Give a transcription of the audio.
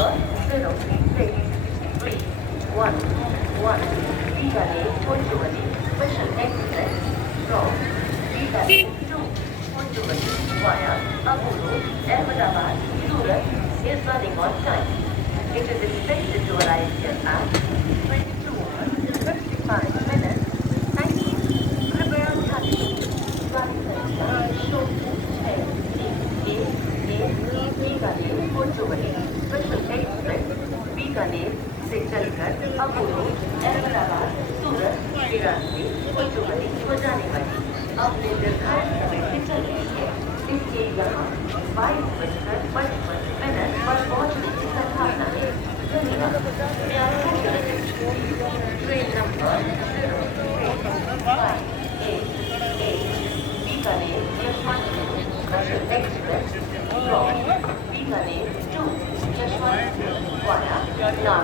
number 06311 Bade Kochumali Special Express from Bade to Kochumali via Apollo, Ahmedabad, Surat is running on time. It is expected to arrive here at 22 hours 55 minutes. Thank you. कृपया ध्यान दें गाड़ी संख्या शोधन 6 Bikaner कोचुवली special express Bikaner से चलकर Apollo, Ahmedabad, सूरत, वाराणसी, कोचुवली को जाने वाली अपने निर्धारित समय से चल रही है। इसके यहाँ 22:55 पर पहुँचने की संभावना है। धन्यवाद। Train number 06588 Bikaner Yesvantpur special express from Bikaner to Yashwantpur via Nazara